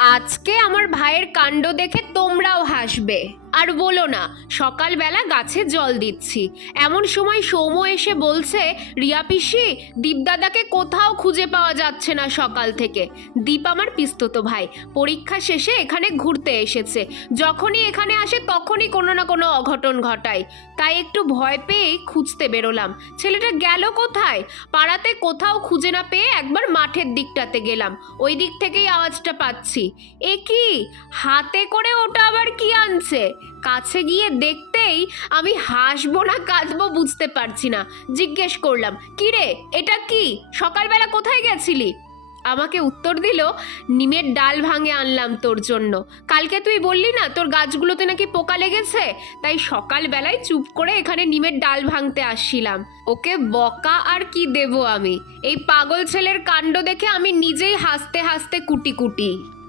আজকে আমার ভাইয়ের কাণ্ড দেখে তোমরাও হাসবে। আর বলো না, সকালবেলা গাছে জল দিচ্ছি। এমন সময় সৌম এসে বলছে, রিয়া পিসি, দীপদাদাকে কোথাও খুঁজে পাওয়া যাচ্ছে না সকাল থেকে। দীপ আমার পিস্তত ভাই, পরীক্ষা শেষে এখানে ঘুরতে এসেছে। যখনই এখানে আসে তখনই কোনো না কোনো অঘটন ঘটায়। তাই একটু ভয় পেয়েই খুঁজতে বেরোলাম। ছেলেটা গেল কোথায়? পাড়াতে কোথাও খুঁজে না পেয়ে একবার মাঠের দিকটাতে গেলাম। ওই দিক থেকেই আওয়াজটা পাচ্ছি। এ কি? হাতে করে ওটা আবার কি আনছে? কাছে গিয়ে দেখতেই আমি হাসবো না, কাঁদবো, বুঝতে পারছি না। জিজ্ঞেস করলাম কি রে এটা কি? সকালবেলা কোথায় গেছিলি? আমাকে উত্তর দিল, নিমের ডাল ভাঙে আনলাম তোর জন্য। কালকে তুই বললি না, তোর গাছগুলোতে নাকি পোকা লেগেছে? তাই সকালবেলায় চুপ করে এখানে নিমের ডাল ভাঙতে আসছিলাম। ওকে বকা আর কি দেব আমি? এই পাগল ছেলের কাণ্ড দেখে আমি নিজেই হাসতে হাসতে কুটি কুটি।